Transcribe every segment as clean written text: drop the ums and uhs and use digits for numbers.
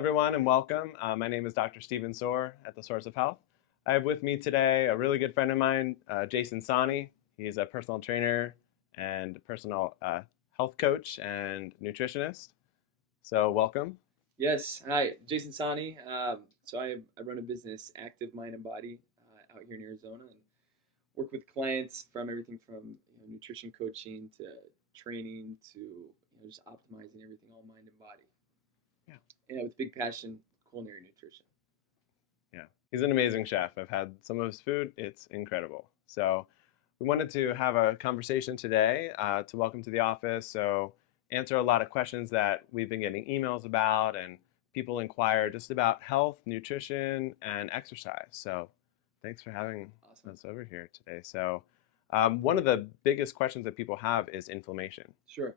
everyone, and welcome. My name is Dr. Stephen Soar at The Source of Health. I have with me today a really good friend of mine, Jason Sani. He's a personal trainer and personal health coach and nutritionist. So, welcome. Yes, hi, Jason Sani. So I run a business, Active Mind and Body, out here in Arizona, and work with clients from everything from nutrition coaching to training to just optimizing everything, all mind and body. Yeah. And with big passion, culinary nutrition. Yeah, he's an amazing chef. I've had some of his food, it's incredible. So, we wanted to have a conversation today to welcome to the office. So, answer a lot of questions that we've been getting emails about, and people inquire just about health, nutrition, and exercise. So, thanks for having Awesome. us over here today. So, one of the biggest questions that people have is inflammation. Sure.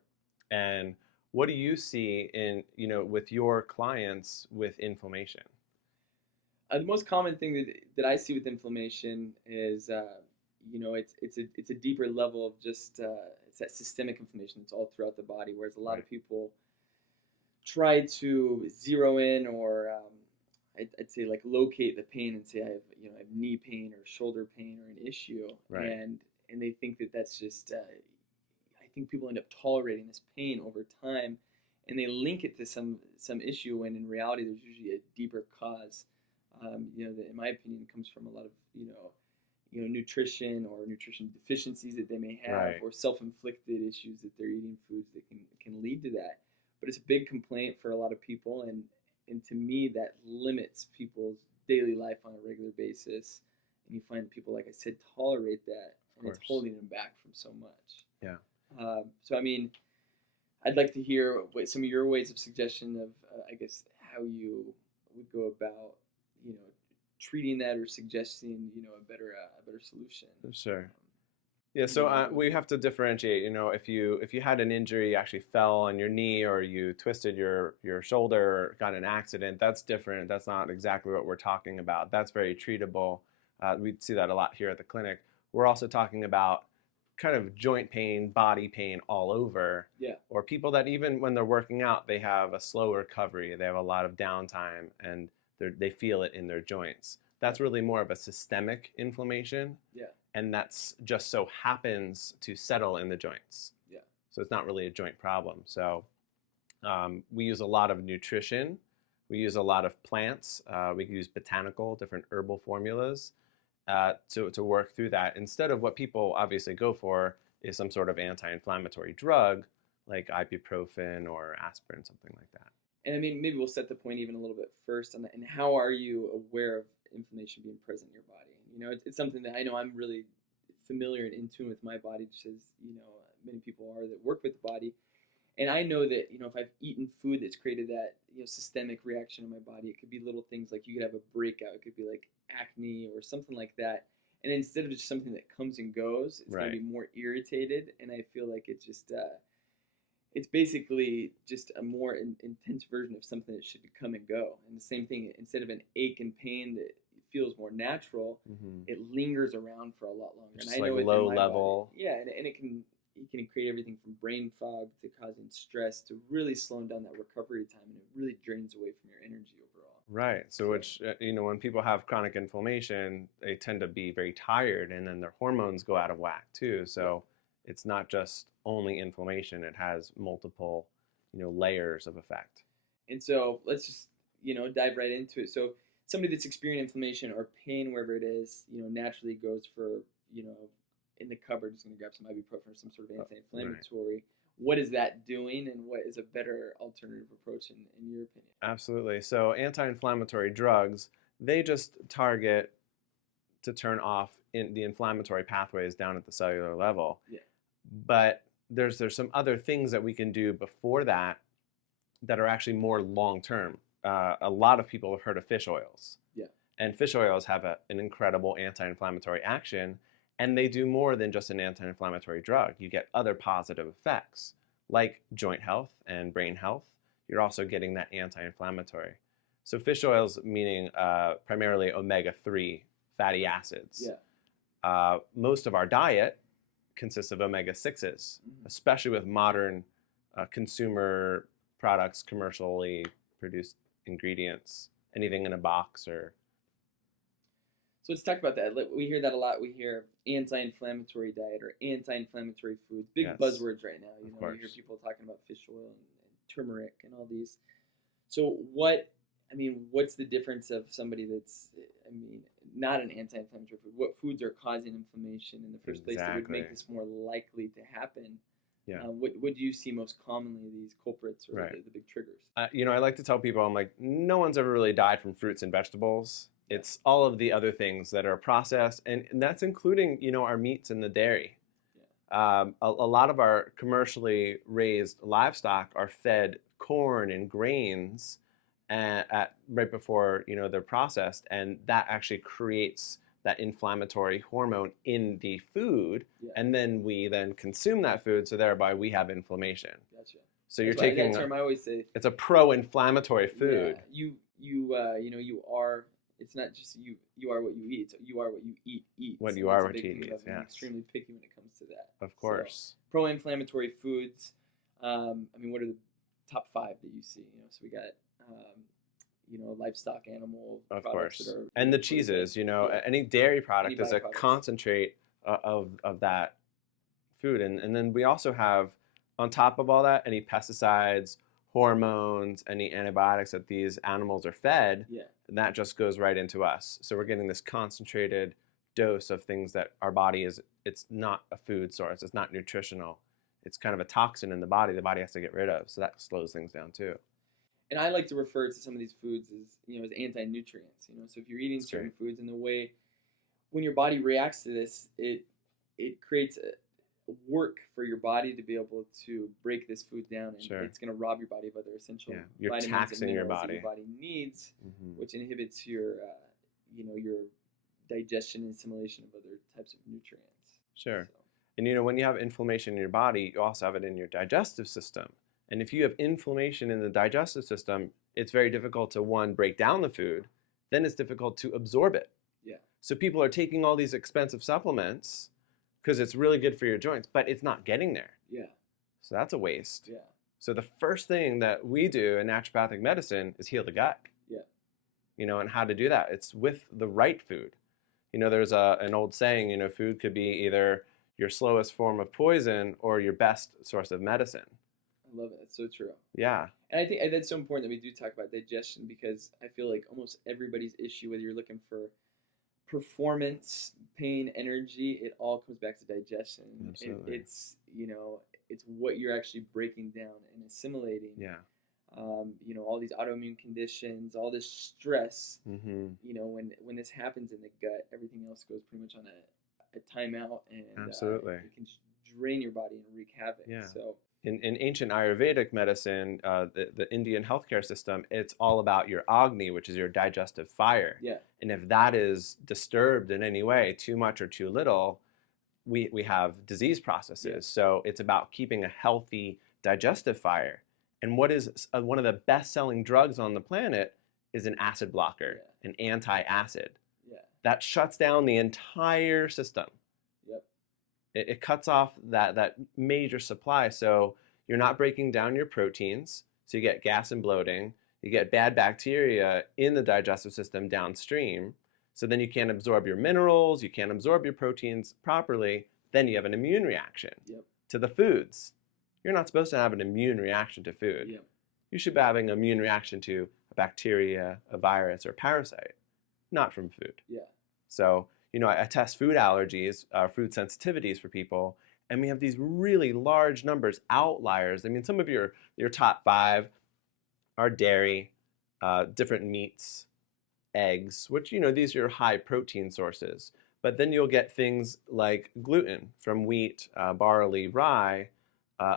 And what do you see in, with your clients with inflammation? The most common thing that I see with inflammation is, it's a deeper level of just it's that systemic inflammation that's all throughout the body. Whereas a lot Right. of people try to zero in or I'd say like locate the pain and say I have knee pain or shoulder pain or an issue, Right. and they think that that's just I think people end up tolerating this pain over time, and they link it to some issue when in reality there's usually a deeper cause. That in my opinion comes from a lot of nutrition or nutrition deficiencies that they may have, Right. or self-inflicted issues that they're eating foods that can lead to that. But it's a big complaint for a lot of people, and to me that limits people's daily life on a regular basis. And you find people, like I said, tolerate that, and it's holding them back from so much. Yeah. So I mean, I'd like to hear what some of your ways of suggestion of I guess how you would go about treating that or suggesting a better solution. Sure. Yeah, so we have to differentiate. If you had an injury, you actually fell on your knee, or you twisted your shoulder, or got in an accident, that's different. That's not exactly what we're talking about. That's very treatable. We see that a lot here at the clinic. We're also talking about kind of joint pain, body pain all over. Yeah. Or people that even when they're working out, they have a slow recovery. They have a lot of downtime, and they feel it in their joints. That's really more of a systemic inflammation. Yeah. And that's just so happens to settle in the joints. Yeah. So it's not really a joint problem. So we use a lot of nutrition. We use a lot of plants. We use botanical, different herbal formulas to work through that. Instead of what people obviously go for is some sort of anti-inflammatory drug like ibuprofen or aspirin, something like that. And I mean, maybe we'll set the point even a little bit first on that. And how are you aware of inflammation being present in your body? It's something that I know I'm really familiar and in tune with my body, just as many people are that work with the body. And I know that if I've eaten food that's created that systemic reaction in my body, it could be little things like you could have a breakout. It could be like acne or something like that. And instead of just something that comes and goes, it's going to be more irritated. And I feel like it's just it's basically just a more intense version of something that should come and go. And the same thing, instead of an ache and pain that feels more natural, it lingers around for a lot longer. Just and I know like low level. Body, yeah, and it can create everything from brain fog to causing stress to really slowing down that recovery time, and it really drains away from your energy overall. Right. So which when people have chronic inflammation, they tend to be very tired, and then their hormones go out of whack too. So it's not just only inflammation; it has multiple, layers of effect. And so let's just dive right into it. So somebody that's experiencing inflammation or pain wherever it is, naturally goes for in the cupboard is going to grab some ibuprofen or some sort of anti-inflammatory. Right. What is that doing, and what is a better alternative approach in your opinion? Absolutely. So anti-inflammatory drugs, they just target to turn off the inflammatory pathways down at the cellular level. Yeah. But there's some other things that we can do before that are actually more long-term. A lot of people have heard of fish oils. Yeah. And fish oils have an incredible anti-inflammatory action, and they do more than just an anti-inflammatory drug. You get other positive effects, like joint health and brain health. You're also getting that anti-inflammatory. So fish oils, meaning primarily omega-3 fatty acids. Yeah. Most of our diet consists of omega-6s, especially with modern consumer products, commercially produced ingredients, anything in a box or So let's talk about that. We hear that a lot. We hear anti-inflammatory diet or anti-inflammatory foods. Big yes, buzzwords right now. You of know, you hear course. people talking about fish oil and turmeric and all these. So what? I mean, what's the difference of somebody that's, I mean, not an anti-inflammatory food? What foods are causing inflammation in the first place that would Exactly. make this more likely to happen? Yeah. What do you see most commonly, these culprits or Right. the big triggers? You know, I like to tell people, I'm like, no one's ever really died from fruits and vegetables. Yeah. It's all of the other things that are processed, and that's including, you know, our meats and the dairy. A lot of our commercially raised livestock are fed corn and grains right before, you know, they're processed, and that actually creates that inflammatory hormone in the food, Yeah. and then we then consume that food, so thereby we have inflammation. Gotcha. So you're That's why taking that term I always say. it's a pro-inflammatory food. Yeah, you know, you are. It's not just you are what you eat. So you are what you eat. What And you that's are a what big you thing eat, about being yes. extremely picky when it comes to that. Of So, course. pro-inflammatory foods. I mean, what are the top 5 that you see? You know, so we got you know, livestock, animal Of products course. that are And the what is it? cheeses, you know, Yeah. any dairy product is a byproducts. concentrate of that food. And then we also have, on top of all that, any pesticides, hormones, any antibiotics that these animals are fed, Yeah. and that just goes right into us. So we're getting this concentrated dose of things that our body it's not a food source, it's not nutritional. It's kind of a toxin in the body has to get rid of. So that slows things down too. And I like to refer to some of these foods as, you know, as anti-nutrients. You know, so if you're eating That's certain right. foods, and the way when your body reacts to this, it creates a work for your body to be able to break this food down, and Sure. it's going to rob your body of other essential Yeah, you're vitamins taxing and your minerals that body. your body needs, Mhm. which inhibits your, you know, your digestion and assimilation of other types of nutrients. Sure. So, And you know, when you have inflammation in your body, you also have it in your digestive system. And if you have inflammation in the digestive system, it's very difficult to, one, break down the food, then it's difficult to absorb it. yeah, So people are taking all these expensive supplements because it's really good for your joints, but it's not getting there. yeah, So that's a waste. yeah, So the first thing that we do in naturopathic medicine is heal the gut. yeah, You know, and how to do that? It's with the right food. You know, there's an old saying, you know, food could be either your slowest form of poison or your best source of medicine. I love it. It's so true. Yeah, And I think that's so important that we do talk about digestion, because I feel like almost everybody's issue, whether you're looking for performance, pain, energy, it all comes back to digestion. And Absolutely. it's, you know, it's what you're actually breaking down and assimilating. yeah. You know, all these autoimmune conditions, all this stress. Mm-hmm. You know, when this happens in the gut, everything else goes pretty much on a timeout, and Absolutely. it can just drain your body and wreak havoc. Yeah. So In ancient Ayurvedic medicine, the Indian healthcare system, it's all about your Agni, which is your digestive fire. yeah, And if that is disturbed in any way, too much or too little, we have disease processes. Yeah. So it's about keeping a healthy digestive fire. And what is one of the best-selling drugs on the planet is an acid blocker, an anti-acid. yeah, That shuts down the entire system. yep, It cuts off that major supply. So you're not breaking down your proteins. So you get gas and bloating. You get bad bacteria in the digestive system downstream. So then you can't absorb your minerals. You can't absorb your proteins properly. Then you have an immune reaction yep, to the foods. You're not supposed to have an immune reaction to food. yep. You should be having an immune reaction to a bacteria, a virus, or a parasite, not from food. Yeah. So, you know, I test food allergies, food sensitivities for people, and we have these really large numbers, outliers. I mean, some of your top 5 are dairy, different meats, eggs, which, you know, these are your high protein sources. But then you'll get things like gluten from wheat, barley, rye,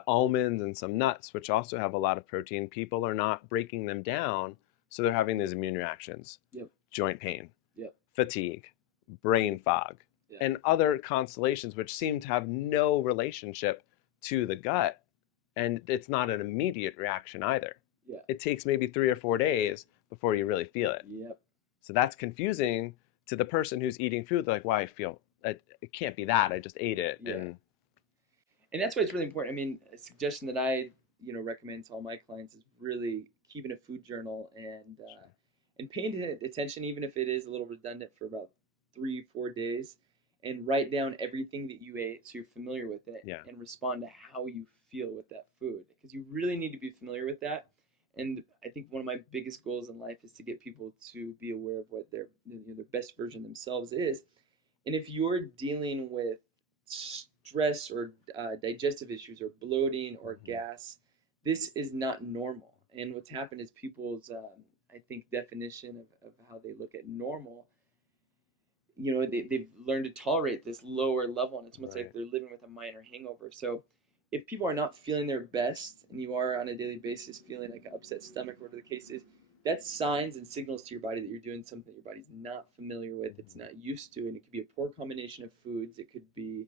almonds, and some nuts, which also have a lot of protein. People are not breaking them down, so they're having these immune reactions. Yep. Joint pain, Yep. fatigue, brain fog, Yeah. and other constellations which seem to have no relationship to the gut. And it's not an immediate reaction either. Yeah. It takes maybe 3 or 4 days before you really feel it. Yep. So that's confusing to the person who's eating food. They're like, "Why I feel it can't be that. I just ate it." Yeah. And And that's why it's really important. I mean, a suggestion that I recommend to all my clients is really keeping a food journal and paying attention, even if it is a little redundant, for about 3-4 days, and write down everything that you ate so you're familiar with it, Yeah. and respond to how you feel with that food, because you really need to be familiar with that. And I think one of my biggest goals in life is to get people to be aware of what their best version of themselves is. And if you're dealing with stress or digestive issues or bloating or Mhm. gas, this is not normal. And what's happened is people's, I think, definition of how they look at normal, they've learned to tolerate this lower level, and it's almost like Right. they're living with a minor hangover. So if people are not feeling their best, and you are on a daily basis feeling like an upset stomach, whatever the case is, that's signs and signals to your body that you're doing something your body's not familiar with, it's Mhm. not used to. And it could be a poor combination of foods, it could be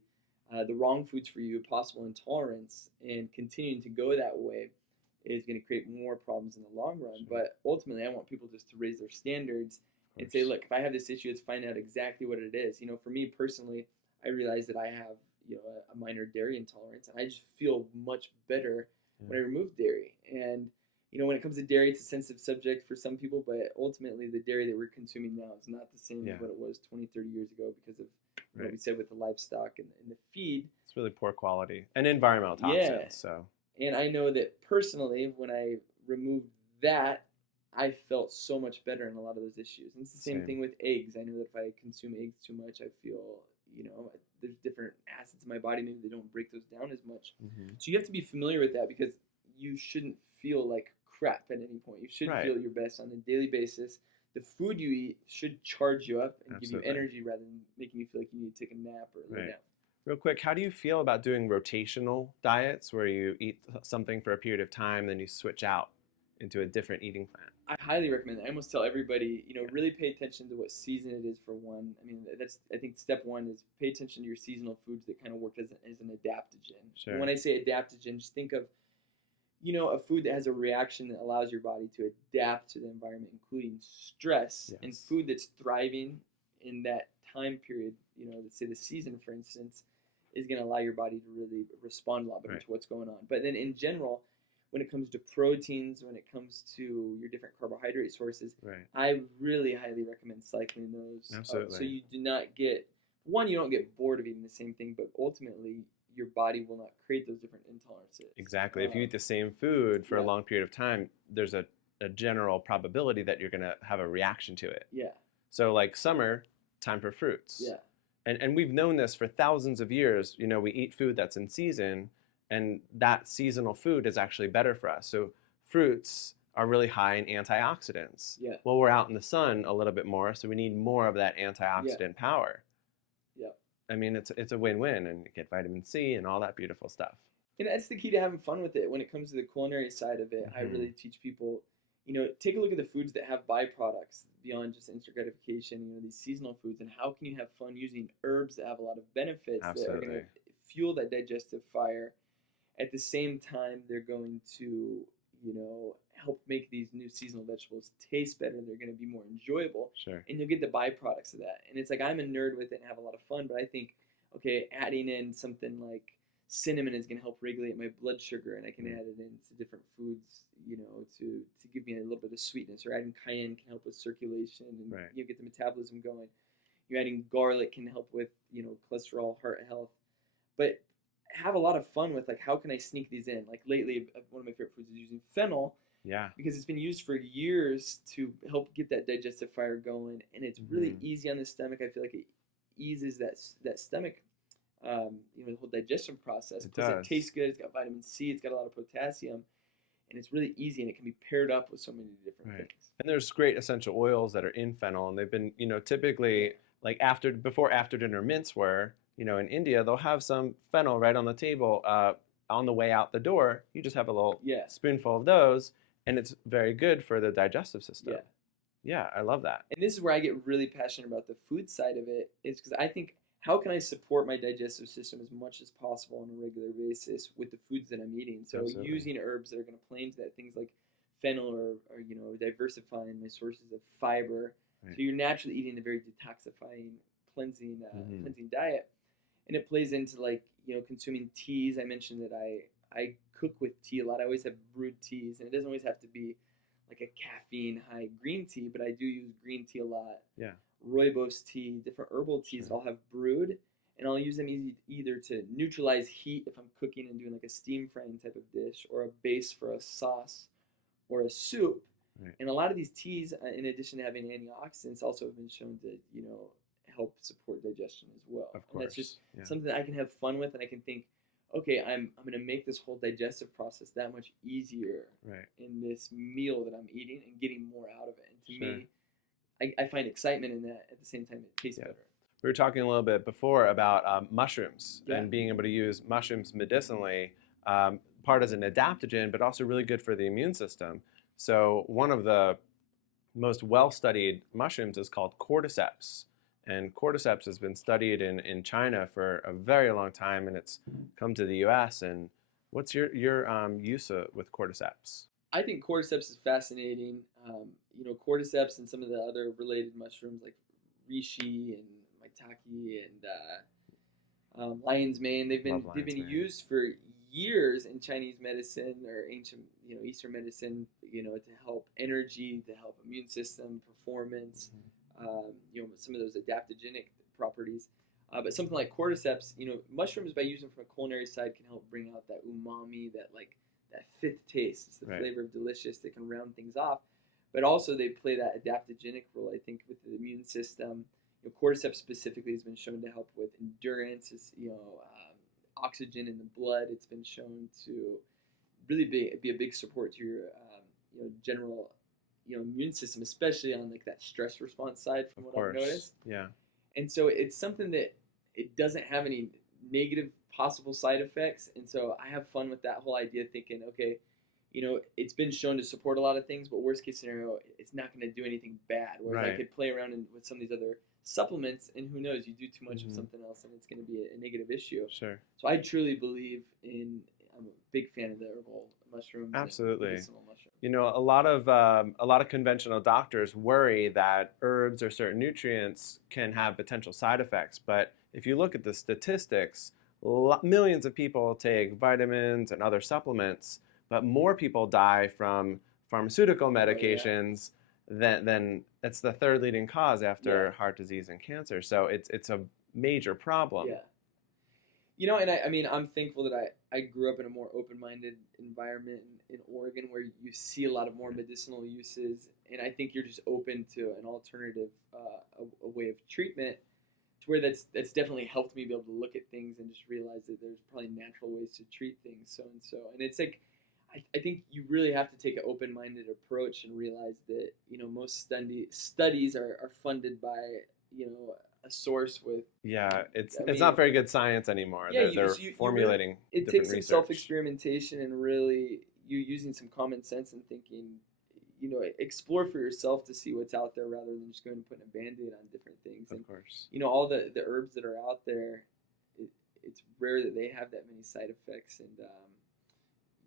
the wrong foods for you, possible intolerance, and continuing to go that way is going to create more problems in the long run. Sure. But ultimately, I want people just to raise their standards Of and say, course. look, if I have this issue, let's find out exactly what it is. For me personally, I realize that I have, a minor dairy intolerance, and I just feel much better Yeah. when I remove dairy. And when it comes to dairy, it's a sensitive subject for some people, but ultimately, the dairy that we're consuming now is not the same Yeah. as what it was 20, 30 years ago because of what Right. we said with the livestock and the feed. It's really poor quality and environmental Yeah, toxins. So and I know that personally, when I removed that, I felt so much better in a lot of those issues. And it's the same same. thing with eggs. I know that if I consume eggs too much, I feel, there's different acids in my body. Maybe they don't break those down as much. Hmm. So you have to be familiar with that, because you shouldn't feel like crap at any point. You should Right. feel your best on a daily basis. The food you eat should charge you up and give you Absolutely. energy rather than making you feel like you need to take a nap or lay Right. down. Real quick, how do you feel about doing rotational diets where you eat something for a period of time, then you switch out into a different eating plan? I highly recommend that. I almost tell everybody, Yeah. really pay attention to what season it is for one. I mean, I think step one is pay attention to your seasonal foods that kind of work as an adaptogen. And Sure. when I say adaptogen, just think of, a food that has a reaction that allows your body to adapt to the environment, including stress, and Yes. food that's thriving in that time period, let's say the season, for instance, is going to allow your body to really respond a lot better Right. to what's going on. But then in general, when it comes to proteins, when it comes to your different carbohydrate sources, Right. I really highly recommend cycling those so Absolutely. you do not get, you don't get bored of eating the same thing, but ultimately your body will not create those different intolerances. Exactly. If you eat the same food for a Yeah. long period of time, there's a general probability that you're going to have a reaction to it. Yeah, So, like summer, time for fruits. yeah, And we've known this for thousands of years. We eat food that's in season, and that seasonal food is actually better for us. So, fruits are really high in antioxidants. yeah, Well, we're out in the sun a little bit more, so we need more of that yeah, antioxidant power. yeah. I mean, it's a win-win, and you get vitamin C and all that beautiful stuff. And that's the key to having fun with it. When it comes to the culinary side of it, I Hmm. really teach people, take a look at the foods that have byproducts beyond just instant gratification, these seasonal foods, and how can you have fun using herbs that have a lot of benefits that are going Absolutely. to fuel that digestive fire. At the same time, they're going to, help make these new seasonal vegetables taste better. They're going to be more enjoyable, Sure. and you'll get the byproducts of that. And it's like, I'm a nerd with it and have a lot of fun, but I think, okay, adding in something like cinnamon is going to help regulate my blood sugar, and I can Mm. add it into different foods, to give me a little bit of sweetness. Or adding cayenne can help with circulation and Right. get the metabolism going. You're adding garlic can help with cholesterol, heart health. But have a lot of fun with, like, how can I sneak these in? Like lately, one of my favorite foods is using fennel, Yeah. because it's been used for years to help get that digestive fire going, and it's really Hmm. easy on the stomach. I feel like it eases that stomach, the whole digestion process. It Plus, it does. tastes good. It's got vitamin C. It's got a lot of potassium, and it's really easy, and it can be paired up with so many different Right. things. And there's great essential oils that are in fennel, and they've been, typically like before after dinner mints were, in India, they'll have some fennel right on the table on the way out the door. You just have a little Yeah, spoonful of those, and it's very good for the digestive system. yeah. Yeah, I love that. And this is where I get really passionate about the food side of it, is because I think, how can I support my digestive system as much as possible on a regular basis with the foods that I'm eating? So Absolutely. using herbs that are going to play into that, things like fennel, or diversifying my sources of fiber. Right. So you're naturally eating a very detoxifying, cleansing Mhm. cleansing diet, and it plays into, like, consuming teas. I mentioned that I cook with tea a lot. I always have brewed teas, and it doesn't always have to be like a caffeine high green tea, but I do use green tea a lot. Yeah. Rooibos tea, different herbal teas Sure. that I'll have brewed, and I'll use them either to neutralize heat if I'm cooking and doing like a steam frying type of dish, or a base for a sauce or a soup. Right. And a lot of these teas, in addition to having antioxidants, also have been shown to, help support digestion as well. Of And that's just course. Yeah. something that I can have fun with, and I can think, okay, I'm gonna make this whole digestive process that much easier Right. in this meal that I'm eating and getting more out of it. And to Sure. me, I find excitement in that. At the same time, it tastes Yeah. better. We were talking a little bit before about mushrooms Yeah. and being able to use mushrooms medicinally, part as an adaptogen, but also really good for the immune system. So one of the most well-studied mushrooms is called cordyceps. And cordyceps has been studied in China for a very long time, and it's come to the U.S. And what's your use with cordyceps? I think cordyceps is fascinating. Cordyceps and some of the other related mushrooms like reishi and maitake and lion's mane. They've been Love they've been lion's mane. used for years in Chinese medicine or ancient Eastern medicine. To help energy, to help immune system performance. Some of those adaptogenic properties. But something like cordyceps, mushrooms by using from a culinary side can help bring out that umami, that fifth taste. It's the Right. flavor of delicious that can round things off. But also they play that adaptogenic role, I think, with the immune system. Cordyceps specifically has been shown to help with endurance. Oxygen in the blood. It's been shown to really be a big support to your general immune system, especially on like that stress response side, from Of what I've course. noticed. Yeah. And so it's something that it doesn't have any negative possible side effects. And so I have fun with that whole idea, thinking, okay, it's been shown to support a lot of things, but worst case scenario, it's not going to do anything bad. Whereas I Right. could play around with some of these other supplements, and who knows, you do too much of Mhm. something else, and it's going to be a negative issue. Sure. So I truly believe I'm a big fan of the herbal mushrooms. Absolutely. And medicinal mushrooms. A lot of conventional doctors worry that herbs or certain nutrients can have potential side effects. But if you look at the statistics, millions of people take vitamins and other supplements, but more people die from pharmaceutical medications than it's the third leading cause after Yeah. heart disease and cancer. So it's a major problem. Yeah. And I mean, I'm thankful that I grew up in a more open-minded environment in Oregon, where you see a lot of more medicinal uses, and I think you're just open to an alternative, a way of treatment, to where that's definitely helped me be able to look at things and just realize that there's probably natural ways to treat things, and it's like, I think you really have to take an open-minded approach and realize that most studies are funded by a source with. Yeah, it's I it's mean, not very good science anymore. Yeah, They're formulating it different takes some research. self-experimentation and really you using some common sense and thinking, explore for yourself to see what's out there rather than just going and putting a band-aid on different things. Of And course. all the herbs that are out there, it's rare that they have that many side effects, and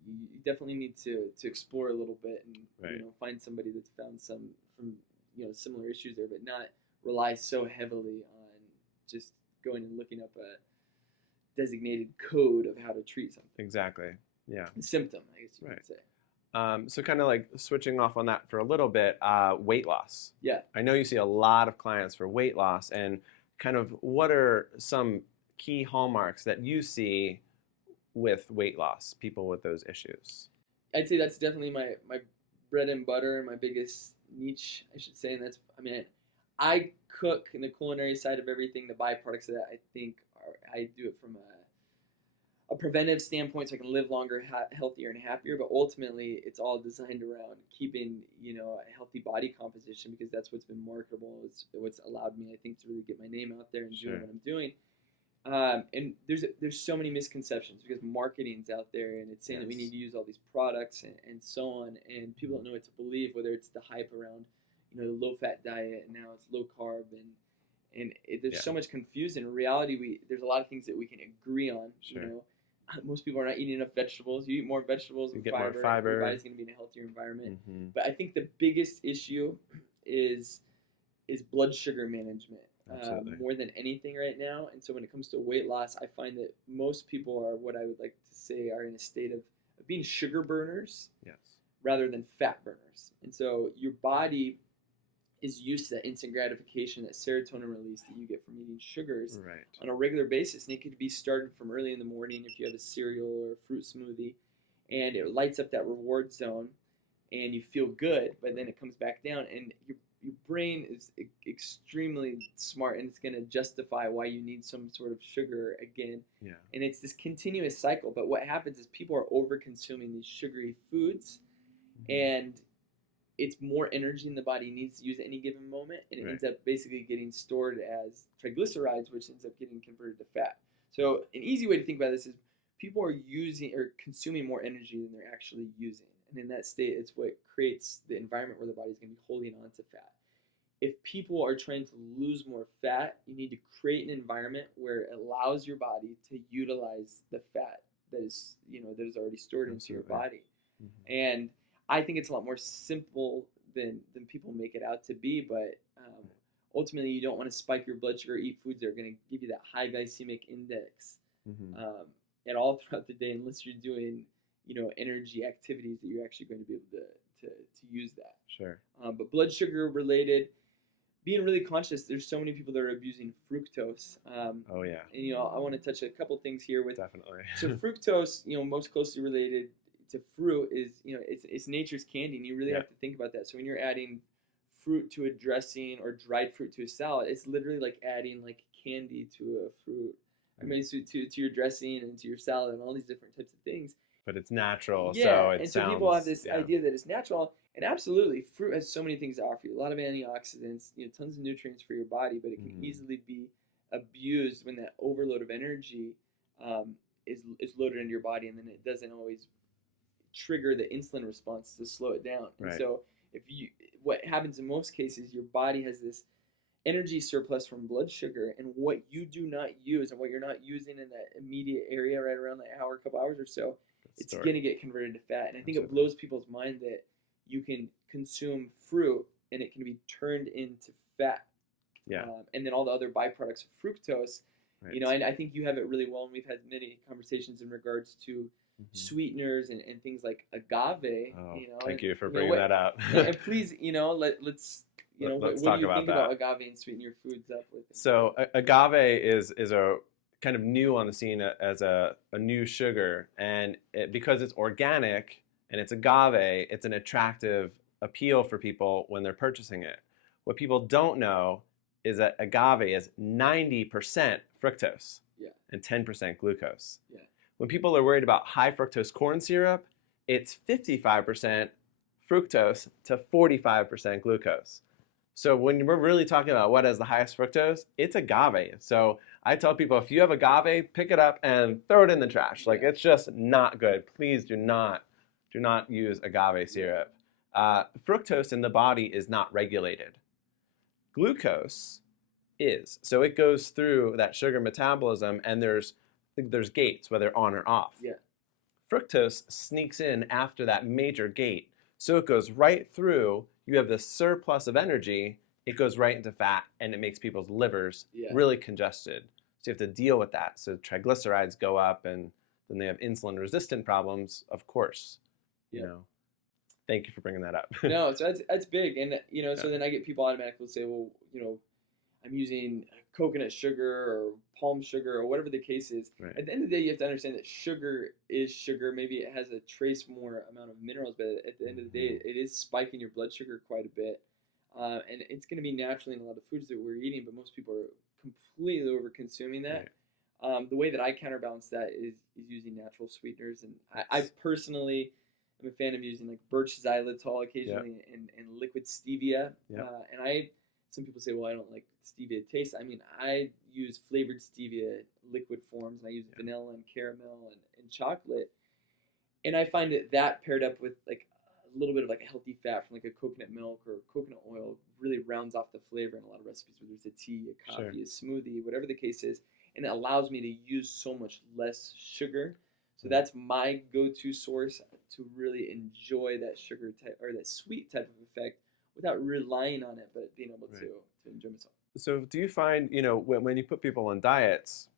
you definitely need to explore a little bit and Right. find somebody that's found some from similar issues there, but not rely so heavily on just going and looking up a designated code of how to treat something. Exactly. Yeah. Symptom, I guess you Right. could say. So kind of like switching off on that for a little bit, weight loss. Yeah. I know you see a lot of clients for weight loss, and kind of what are some key hallmarks that you see with weight loss, people with those issues? I'd say that's definitely my bread and butter and my biggest niche, I should say. And that's, I mean, I cook in the culinary side of everything. The byproducts of that, I think, I do it from a preventive standpoint, so I can live longer, healthier, and happier. But ultimately, it's all designed around keeping, a healthy body composition, because that's what's been marketable. It's what's allowed me, I think, to really get my name out there and Sure. doing what I'm doing. And there's so many misconceptions, because marketing's out there and it's saying that we Yes. need to use all these products and so on, and people don't know what to believe, whether it's the hype around the low fat diet, and now it's low carb, and there's Yeah. so much confusion. In reality, there's a lot of things that we can agree on. Sure. Most people are not eating enough vegetables. You eat more vegetables You and get more fiber, fiber. your body's going to be in a healthier environment. Hmm. But I think the biggest issue is blood sugar management. Absolutely. more than anything right now. And so when it comes to weight loss, I find that most people are what I would like to say are in a state of being sugar burners Yes. rather than fat burners. And so your body is used to that instant gratification, that serotonin release that you get from eating sugars Right. on a regular basis. And it could be started from early in the morning if you have a cereal or a fruit smoothie, and it lights up that reward zone and you feel good, but then it comes back down, and your brain is extremely smart, and it's going to justify why you need some sort of sugar again. Yeah. And it's this continuous cycle. But what happens is people are over consuming these sugary foods, and it's more energy than the body needs to use at any given moment, and it Right. ends up basically getting stored as triglycerides, which ends up getting converted to fat. So an easy way to think about this is people are using or consuming more energy than they're actually using. And in that state, it's what creates the environment where the body's going to be holding on to fat. If people are trying to lose more fat, you need to create an environment where it allows your body to utilize the fat that is, that is already stored into your Absolutely. body. Mhm. And I think it's a lot more simple than people make it out to be, but ultimately you don't want to spike your blood sugar, eat foods that are going to give you that high glycemic index Mhm. at all throughout the day, unless you're doing energy activities that you're actually going to be able to use that. Sure. But blood sugar related, being really conscious. There's so many people that are abusing fructose. Oh yeah. And I want to touch a couple things here with. Definitely. So fructose, most closely related to fruit is, it's nature's candy, and you really Yeah. have to think about that. So when you're adding fruit to a dressing or dried fruit to a salad, it's literally like adding like candy to a fruit. I mean, to your dressing and to your salad and all these different types of things. But it's natural, Yeah, so it and so sounds. people have this Yeah. idea that it's natural, and absolutely, fruit has so many things to offer you. A lot of antioxidants, tons of nutrients for your body, but it can Mhm. easily be abused when that overload of energy is loaded into your body, and then it doesn't always trigger the insulin response to slow it down. And Right. so, what happens in most cases, your body has this energy surplus from blood sugar, and what you do not use and what you're not using in that immediate area right around that hour, couple hours or so, Good it's story. going to get converted to fat. And I think it Absolutely. blows people's mind that you can consume fruit and it can be turned into fat. Yeah. And then all the other byproducts of fructose. Right. I think you have it really well, and we've had many conversations in regards to Mhm. sweeteners and things like agave. Oh, And, thank you for you know, bringing what, that up. and please, let's Let's what do talk you about think about that. agave and sweeten your foods up with? So agave is a kind of new on the scene as a new sugar, and because it's organic and it's agave, it's an attractive appeal for people when they're purchasing it. What people don't know is that agave is 90% fructose Yeah. and 10% glucose. Yeah. When people are worried about high fructose corn syrup, it's 55% fructose to 45% glucose. So when we're really talking about what has the highest fructose, it's agave. So I tell people, if you have agave, pick it up and throw it in the trash. Like, Yeah. it's just not good. Please do not use agave syrup. Fructose in the body is not regulated. Glucose is. So it goes through that sugar metabolism, and there's gates, whether on or off. Yeah. Fructose sneaks in after that major gate. So it goes right through. You have this surplus of energy. It goes right into fat, and it makes people's livers Yeah. really congested. So you have to deal with that. So triglycerides go up, and then they have insulin-resistant problems, of course. Yeah. Thank you for bringing that up. No, so that's big, and so Yeah. then I get people automatically say, well, I'm using coconut sugar or palm sugar or whatever the case is. Right. At the end of the day, you have to understand that sugar is sugar. Maybe it has a trace more amount of minerals, but at the end of the day, it is spiking your blood sugar quite a bit. And it's going to be naturally in a lot of foods that we're eating, but most people are completely over consuming that. Right. The way that I counterbalance that is using natural sweeteners, and I personally am a fan of using like birch xylitol occasionally and liquid stevia. Yep. Some people say, well, I don't like stevia taste. I mean, I use flavored stevia liquid forms, and I use vanilla and caramel and chocolate. And I find that paired up with like a little bit of like a healthy fat from like a coconut milk or coconut oil really rounds off the flavor in a lot of recipes, whether it's a tea, a coffee, Sure. a smoothie, whatever the case is. And it allows me to use so much less sugar. So Right. that's my go-to source to really enjoy that sugar type or that sweet type of effect without relying on it, but being able Right. to enjoy myself. So do you find, when you put people on diets,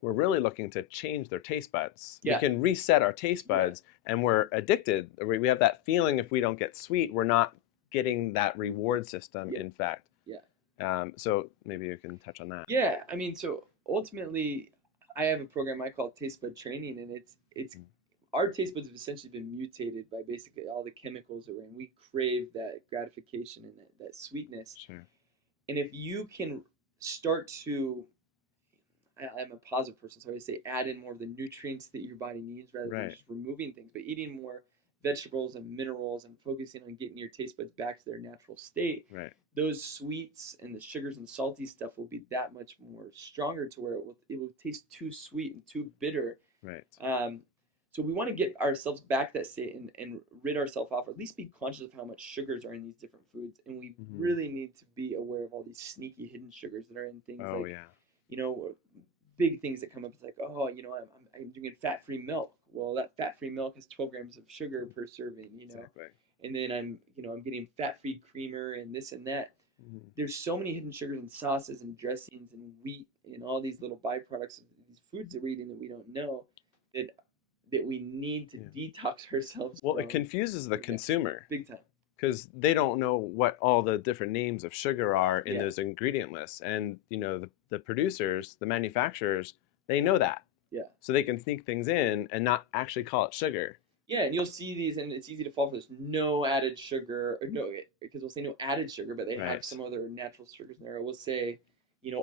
we're really looking to change their taste buds. We Yeah. can reset our taste Yeah. buds, and we're addicted. We have that feeling if we don't get sweet, we're not getting that reward system, Yeah. in fact. Yeah. So maybe you can touch on that. Yeah, I mean, so ultimately, I have a program I call Taste Bud Training, and it's Mm. our taste buds have essentially been mutated by basically all the chemicals that we're in. We crave that gratification and that sweetness. Sure. And if you can start to, I'm a positive person, so I say add in more of the nutrients that your body needs rather than Right. just removing things, but eating more vegetables and minerals and focusing on getting your taste buds back to their natural state, Right. those sweets and the sugars and salty stuff will be that much more stronger to where it will taste too sweet and too bitter. Right. So we want to get ourselves back to that state and rid ourselves off, or at least be conscious of how much sugars are in these different foods. And we Mhm. really need to be aware of all these sneaky hidden sugars that are in things Oh like, yeah. big things that come up. It's like, oh, I'm drinking fat-free milk. Well, that fat-free milk has 12 grams of sugar per serving, Exactly. and then I'm getting fat-free creamer and this and that. Mhm. There's so many hidden sugars in sauces and dressings and wheat and all these little byproducts of these foods that we're eating that we don't know that we need to Yeah. detox ourselves Well, from. it confuses the Yeah. consumer Big time. because they don't know what all the different names of sugar are in Yeah. those ingredient lists. And the producers, the manufacturers, they know that. Yeah. So they can sneak things in and not actually call it sugar. Yeah, and you'll see these, and it's easy to fall for this. No added sugar, or no, because we'll say no added sugar, but they have Right. some other natural sugars in there. We'll say,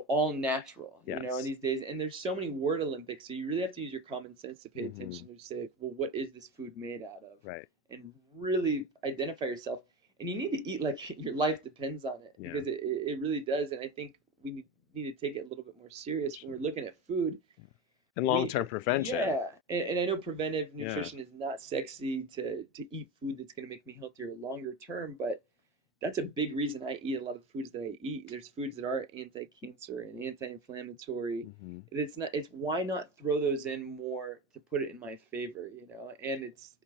all natural, Yes. these days. And there's so many word Olympics, so you really have to use your common sense to pay Mhm. attention to say, like, well, what is this food made out of? Right. And really identify yourself. And you need to eat like your life depends on it, Yeah. because it really does. And I think we need to take it a little bit more serious when we're looking at food. And long-term prevention. Yeah, and I know preventive Yeah. nutrition is not sexy to eat food that's going to make me healthier longer term, but that's a big reason I eat a lot of the foods that I eat. There's foods that are anti-cancer and anti-inflammatory. Mhm. It's why not throw those in more to put it in my favor, and it's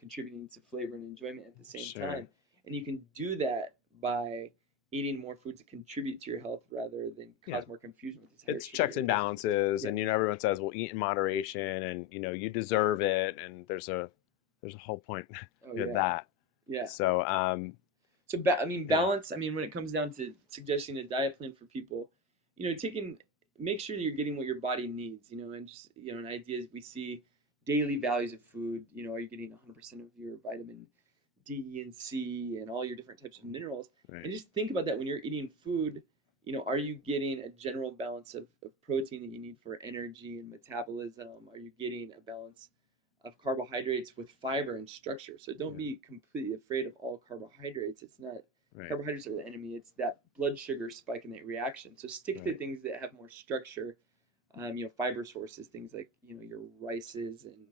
contributing to flavor and enjoyment at the same Sure. time. And you can do that by eating more foods that contribute to your health rather than cause Yeah. more confusion with these higher It's sugar checks and foods. balances, Yeah. and everyone says, "Well, eat in moderation," and you deserve it, and there's a whole point Oh with yeah, that. yeah. So So balance. I mean, when it comes down to suggesting a diet plan for people, make sure that you're getting what your body needs. And just an idea is we see daily values of food. Are you getting 100% of your vitamin D and C and all your different types of minerals? right. And just think about that when you're eating food. Are you getting a general balance of protein that you need for energy and metabolism? Are you getting a balance of carbohydrates with fiber and structure? So don't Yeah. be completely afraid of all carbohydrates. It's not Right. carbohydrates are the enemy. It's that blood sugar spike and that reaction. So stick to Right. things that have more structure. Fiber sources, things like your rices and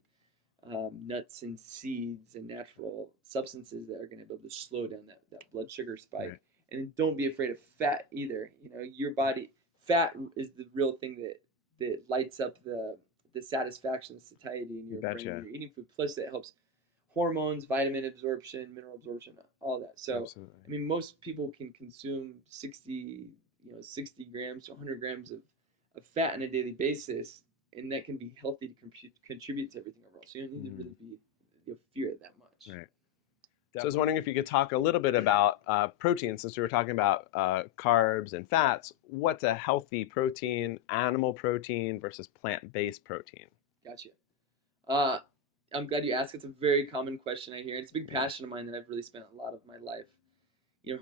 nuts and seeds and natural substances that are going to be able to slow down that blood sugar spike. Right. And then don't be afraid of fat either. Your body, fat is the real thing that lights up the satisfaction, the satiety in your brain Betcha. when you're eating food. Plus, that helps hormones, vitamin absorption, mineral absorption, all that. So, Absolutely. I mean, most people can consume 60 grams to 100 grams of fat on a daily basis, and that can be healthy to contribute to everything overall. So you don't need to really fear it that much. Right. So I was wondering if you could talk a little bit about protein, since we were talking about carbs and fats. What's a healthy protein, animal protein versus plant-based protein? Gotcha. I'm glad you asked. It's a very common question I hear. It's a big passion of mine that I've really spent a lot of my life,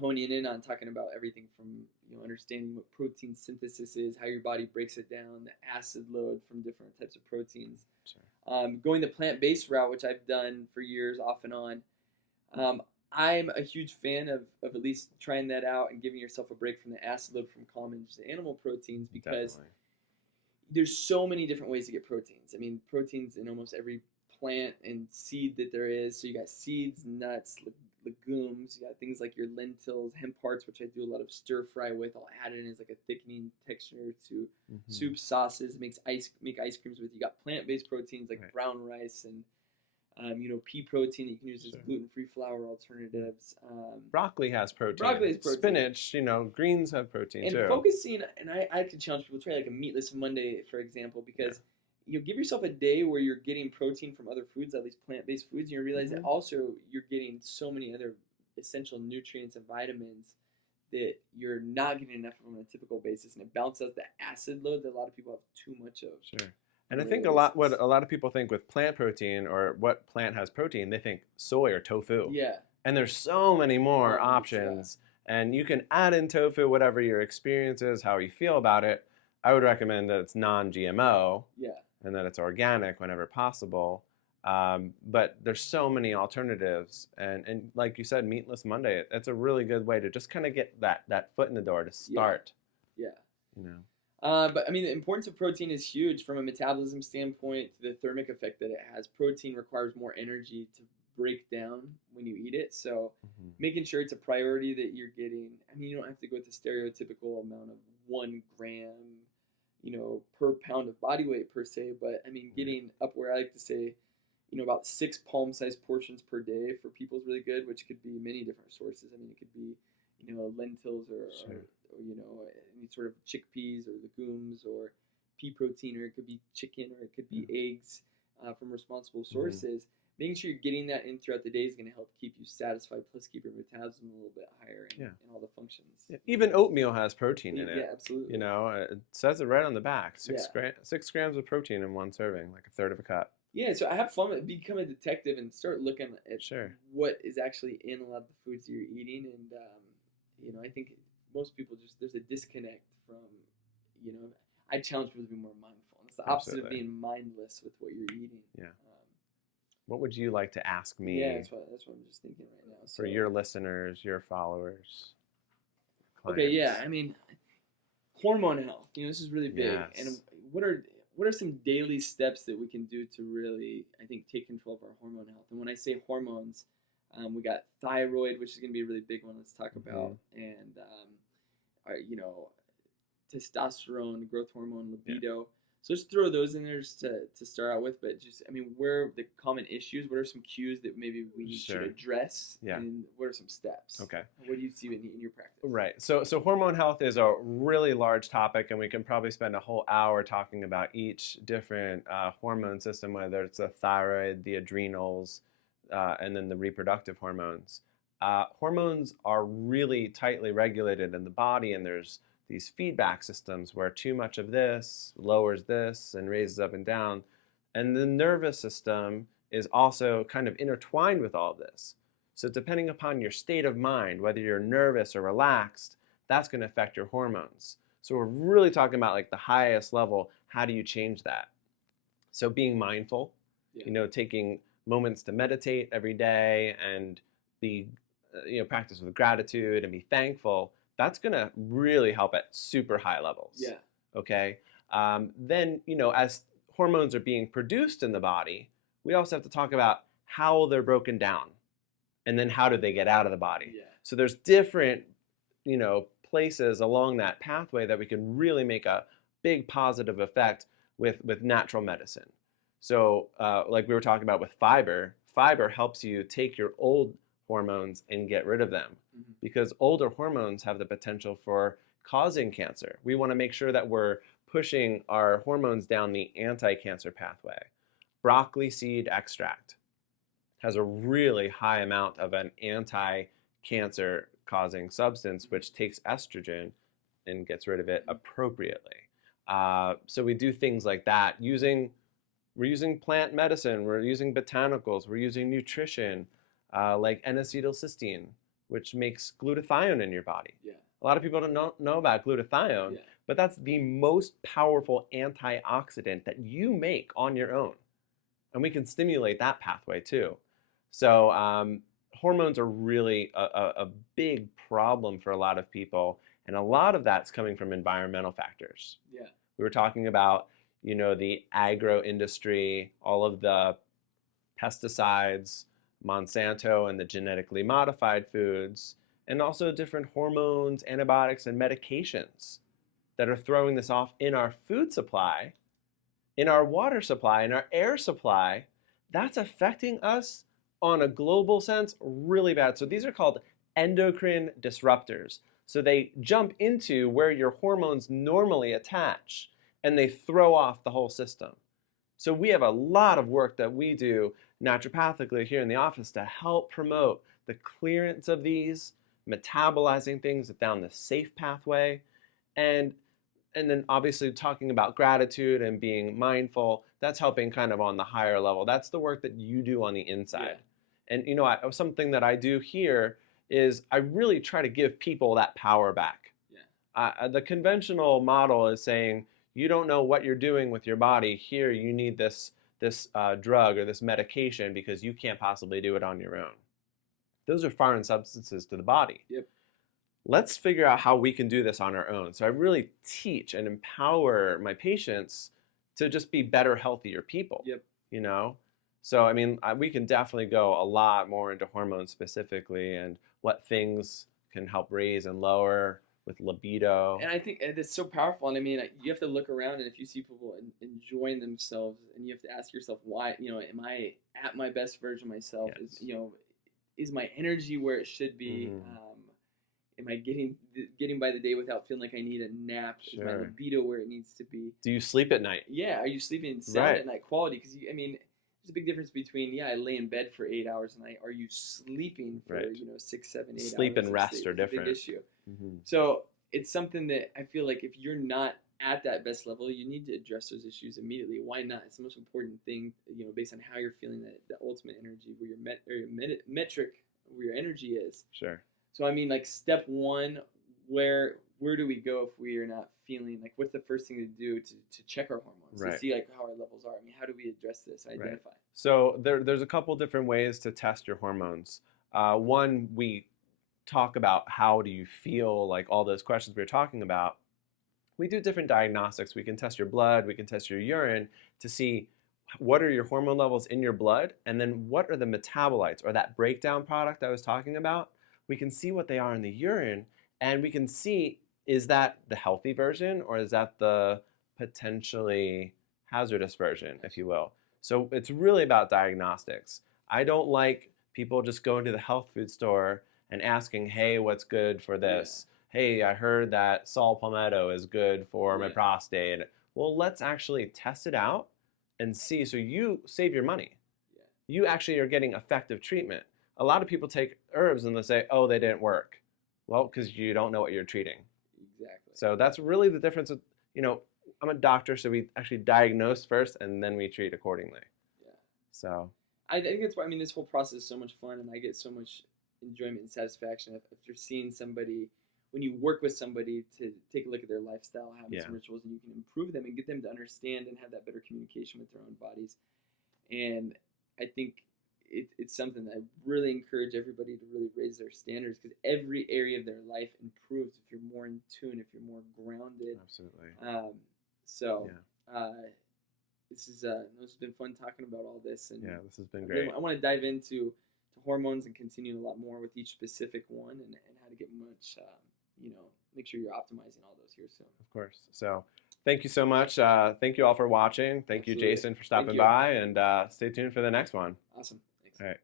honing in on talking about everything from, understanding what protein synthesis is, how your body breaks it down, the acid load from different types of proteins. Sure. Going the plant-based route, which I've done for years off and on. I'm a huge fan of at least trying that out and giving yourself a break from the acid load from common just animal proteins, because Definitely. there's so many different ways to get proteins. I mean, proteins in almost every plant and seed that there is. So you got seeds, nuts, legumes. You got things like your lentils, hemp hearts, which I do a lot of stir fry with. I'll add it in as like a thickening texture to soup, sauces, make ice creams with. You got plant-based proteins like Right. brown rice and pea protein that you can use as Sure. gluten-free flour alternatives. Broccoli has protein. Broccoli has protein. Spinach, greens have protein And too. focusing, and I could challenge people, try like a meatless Monday, for example, because you give yourself a day where you're getting protein from other foods, at least plant-based foods, and you realize that also you're getting so many other essential nutrients and vitamins that you're not getting enough of on a typical basis, and it balances the acid load that a lot of people have too much of. Sure. And I on a think regular what basis. a lot of people think with plant protein or what plant has protein, they think soy or tofu. Yeah, And there's so many more Tons, yeah. options. And you can add in tofu, whatever your experience is, how you feel about it. I would recommend that it's non-GMO yeah, and that it's organic whenever possible. But there's so many alternatives. And like you said, Meatless Monday, that's a really good way to just kind of get that foot in the door to start. yeah. You know. But I mean, the importance of protein is huge from a metabolism standpoint to the thermic effect that it has. Protein requires more energy to break down when you eat it, so making sure it's a priority that you're getting. I mean, you don't have to go with the stereotypical amount of 1 gram, per pound of body weight per se, but I mean, getting up where I like to say, about 6 palm-sized portions per day for people is really good, which could be many different sources. I mean, it could be, lentils or any sort of chickpeas or legumes or pea protein, or it could be chicken, or it could be eggs from responsible sources. Making sure you're getting that in throughout the day is going to help keep you satisfied, plus keep your metabolism a little bit higher in all the functions. Yeah. Even oatmeal has protein in it. Yeah, absolutely. It says it right on the back. 6 Yeah. 6 grams of protein in one serving, like a third of a cup. Yeah, so I have fun with become a detective and start looking at Sure. what is actually in a lot of the foods that you're eating, and I think most people there's a disconnect from, I challenge people to be more mindful. And it's the opposite Absolutely. of being mindless with what you're eating. Yeah. What would you like to ask me Yeah, that's what I'm just thinking right now. for your listeners, your followers? Okay, yeah, clients? I mean, hormone health. This is really big. Yes. And what are some daily steps that we can do to really, I think, take control of our hormone health? And when I say hormones, we got thyroid, which is going to be a really big one. Let's talk about, and testosterone, growth hormone, libido. So just throw those in there just to start out with. But just, I mean, where are the common issues? What are some cues that maybe we should address? Yeah. And what are some steps? Okay. What do you see in your practice? Right. So hormone health is a really large topic, and we can probably spend a whole hour talking about each different hormone system, whether it's the thyroid, the adrenals, and then the reproductive hormones. Hormones are really tightly regulated in the body, and there's these feedback systems where too much of this lowers this and raises up and down. And the nervous system is also kind of intertwined with all this. So depending upon your state of mind, whether you're nervous or relaxed, that's going to affect your hormones. So we're really talking about like the highest level, how do you change that? So being mindful, taking moments to meditate every day and be, practice with gratitude and be thankful. That's going to really help at super high levels. Yeah. Okay. Then, as hormones are being produced in the body, we also have to talk about how they're broken down and then how do they get out of the body. Yeah. So there's different, places along that pathway that we can really make a big positive effect with natural medicine. So like we were talking about with fiber helps you take your old hormones and get rid of them, because older hormones have the potential for causing cancer. We want to make sure that we're pushing our hormones down the anti-cancer pathway. Broccoli seed extract has a really high amount of an anti-cancer causing substance, which takes estrogen and gets rid of it appropriately. So we do things like that. We're using plant medicine, we're using botanicals, we're using nutrition, like N-acetylcysteine, which makes glutathione in your body. Yeah. A lot of people don't know about glutathione, but that's the most powerful antioxidant that you make on your own. And we can stimulate that pathway too. So hormones are really a big problem for a lot of people, and a lot of that's coming from environmental factors. Yeah. We were talking about, the agro industry, all of the pesticides, Monsanto and the genetically modified foods, and also different hormones, antibiotics, and medications that are throwing this off in our food supply, in our water supply, in our air supply, that's affecting us on a global sense really bad. So these are called endocrine disruptors. So they jump into where your hormones normally attach and they throw off the whole system. So we have a lot of work that we do naturopathically here in the office to help promote the clearance of these, metabolizing things down the safe pathway, and and then obviously talking about gratitude and being mindful, that's helping kind of on the higher level. That's the work that you do on the inside. And something that I do here is I really try to give people that power back. The conventional model is saying you don't know what you're doing with your body. Here, you need this drug or this medication because you can't possibly do it on your own. Those are foreign substances to the body. Yep. Let's figure out how we can do this on our own. So I really teach and empower my patients to just be better, healthier people. Yep. You know? So, I mean, we can definitely go a lot more into hormones specifically and what things can help raise and lower with libido. And I think it's so powerful. And I mean, you have to look around, and if you see people enjoying themselves, and you have to ask yourself, why? Am I at my best version of myself? Yes. Is my energy where it should be? Am I getting by the day without feeling like I need a nap? Sure. Is my libido where it needs to be? Do you sleep at night? Yeah. Are you sleeping sound Right. at night? Quality? Because there's a big difference between I lay in bed for 8 hours a night. Are you sleeping for Right. 6, 7, 8 Sleep hours? and rest are It's a different. big issue. Mm-hmm. So it's something that I feel like if you're not at that best level, you need to address those issues immediately. Why not? It's the most important thing, based on how you're feeling, that the ultimate energy, where your metric, where your energy is. Sure. So I mean, like step one, where do we go if we are not feeling like? What's the first thing to do to check our hormones, Right. to see like how our levels are? I mean, how do we address this? Identify. Right. So there's a couple different ways to test your hormones. One, we talk about how do you feel, like all those questions we were talking about. We do different diagnostics. We can test your blood, we can test your urine to see what are your hormone levels in your blood, and then what are the metabolites or that breakdown product I was talking about. We can see what they are in the urine, and we can see, is that the healthy version or is that the potentially hazardous version, if you will. So it's really about diagnostics. I don't like people just going to the health food store and asking, hey, what's good for this? Hey, I heard that saw palmetto is good for my prostate. Well, let's actually test it out and see. So you save your money. You actually are getting effective treatment. A lot of people take herbs and they say, oh, they didn't work. Well, because you don't know what you're treating. Exactly. So that's really the difference. I'm a doctor, so we actually diagnose first and then we treat accordingly. Yeah. So I think that's why, this whole process is so much fun, and I get so much enjoyment and satisfaction after seeing somebody, when you work with somebody, to take a look at their lifestyle, having some rituals, and you can improve them and get them to understand and have that better communication with their own bodies. And I think it's something that I really encourage everybody to really raise their standards, because every area of their life improves if you're more in tune, if you're more grounded. Absolutely. This has been fun talking about all this, and this has been great. I want to dive into hormones and continue a lot more with each specific one, and how to get much, make sure you're optimizing all those here soon. Of course. So thank you so much. Thank you all for watching. Thank you, Jason, for stopping by, and stay tuned for the next one. Awesome. Thanks. All right.